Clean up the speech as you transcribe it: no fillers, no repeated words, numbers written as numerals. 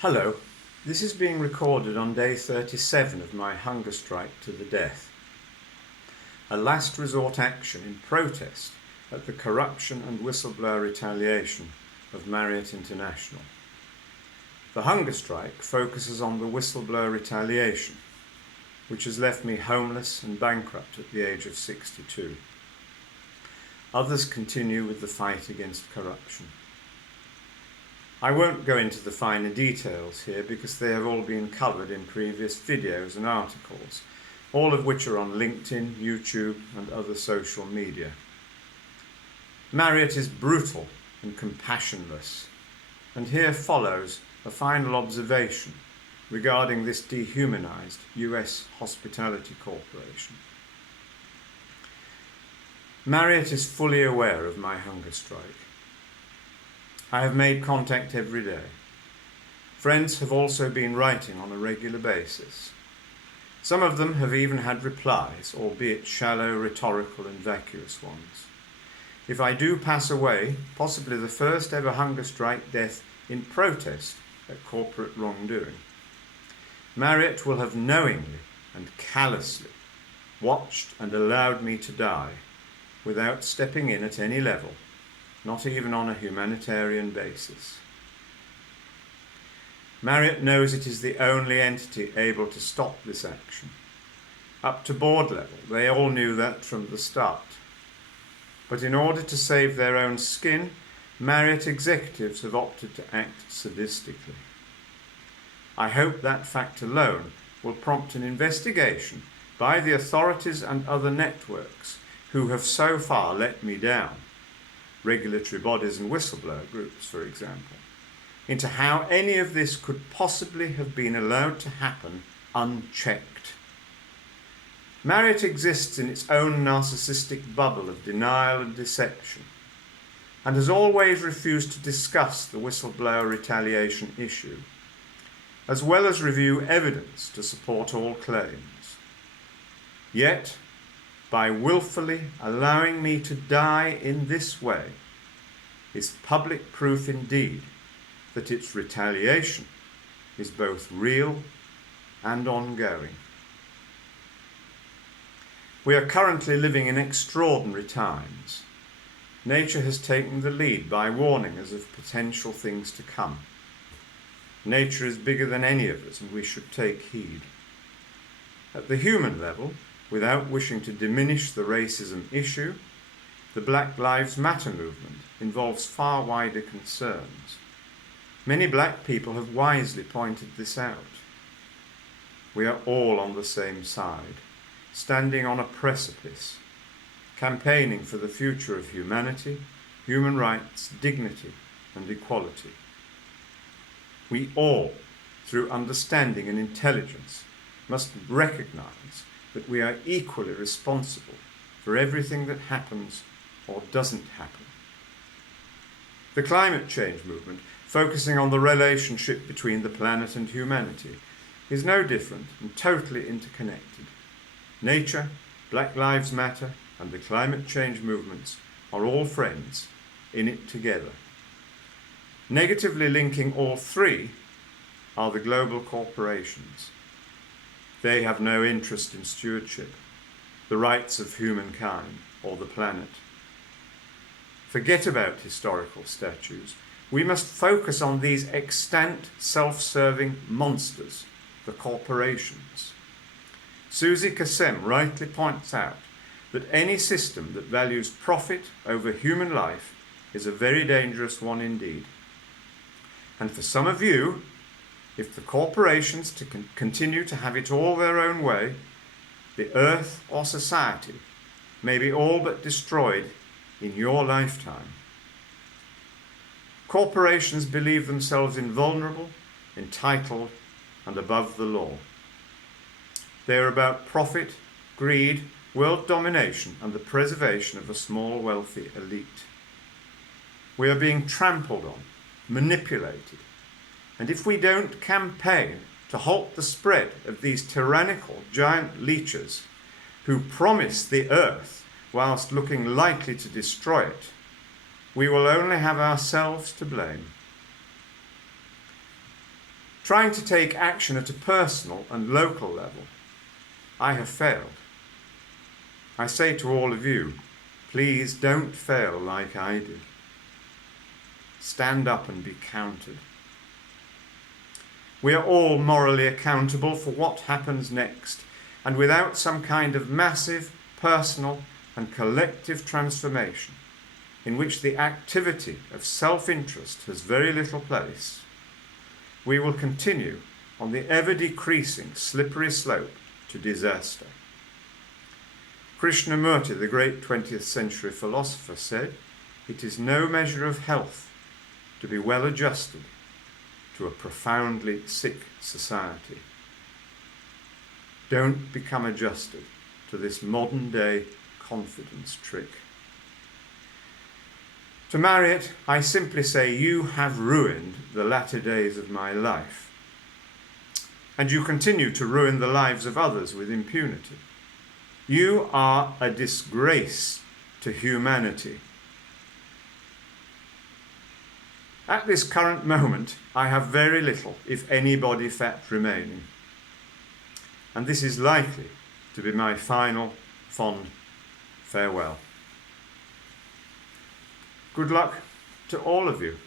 Hello, this is being recorded on day 37 of my hunger strike to the death. A last resort action in protest at the corruption and whistleblower retaliation of Marriott International. The hunger strike focuses on the whistleblower retaliation, which has left me homeless and bankrupt at the age of 62. Others continue with the fight against corruption. I won't go into the finer details here because they have all been covered in previous videos and articles, all of which are on LinkedIn, YouTube and other social media. Marriott is brutal and compassionless, and here follows a final observation regarding this dehumanized US hospitality corporation. Marriott is fully aware of my hunger strike. I have made contact every day. Friends have also been writing on a regular basis. Some of them have even had replies, albeit shallow, rhetorical and vacuous ones. If I do pass away, possibly the first ever hunger strike death in protest at corporate wrongdoing, Marriott will have knowingly and callously watched and allowed me to die without stepping in at any level, not even on a humanitarian basis. Marriott knows it is the only entity able to stop this action. Up to board level, they all knew that from the start. But in order to save their own skin, Marriott executives have opted to act sadistically. I hope that fact alone will prompt an investigation by the authorities and other networks who have so far let me down, regulatory bodies and whistleblower groups, for example, into how any of this could possibly have been allowed to happen unchecked. Marriott exists in its own narcissistic bubble of denial and deception, and has always refused to discuss the whistleblower retaliation issue, as well as review evidence to support all claims. Yet, by willfully allowing me to die in this way, is public proof indeed that its retaliation is both real and ongoing. We are currently living in extraordinary times. Nature has taken the lead by warning us of potential things to come. Nature is bigger than any of us, and we should take heed. At the human level, without wishing to diminish the racism issue, the Black Lives Matter movement involves far wider concerns. Many black people have wisely pointed this out. We are all on the same side, standing on a precipice, campaigning for the future of humanity, human rights, dignity, and equality. We all, through understanding and intelligence, must recognize that we are equally responsible for everything that happens or doesn't happen. The climate change movement, focusing on the relationship between the planet and humanity, is no different and totally interconnected. Nature, Black Lives Matter, and the climate change movements are all friends, in it together. Negatively linking all three are the global corporations. They have no interest in stewardship, the rights of humankind, or the planet. Forget about historical statues. We must focus on these extant, self-serving monsters, the corporations. Susie Kassem rightly points out that any system that values profit over human life is a very dangerous one indeed. And for some of you, if the corporations continue to have it all their own way, the earth or society may be all but destroyed in your lifetime. Corporations believe themselves invulnerable, entitled, and above the law. They are about profit, greed, world domination, and the preservation of a small, wealthy elite. We are being trampled on, manipulated, and if we don't campaign to halt the spread of these tyrannical giant leeches who promise the earth whilst looking likely to destroy it, we will only have ourselves to blame. trying to take action at a personal and local level, I have failed. I say to all of you, please don't fail like I did. Stand up and be counted. We are all morally accountable for what happens next, and without some kind of massive, personal and collective transformation, in which the activity of self-interest has very little place, we will continue on the ever-decreasing slippery slope to disaster. Krishnamurti, the great 20th century philosopher, said, "It is no measure of health to be well adjusted to a profoundly sick society." Don't become adjusted to this modern-day confidence trick. To Marriott, I simply say, you have ruined the latter days of my life, and you continue to ruin the lives of others with impunity. You are a disgrace to humanity. At this current moment, I have very little, if any, body fat remaining, and this is likely to be my final, fond farewell. Good luck to all of you.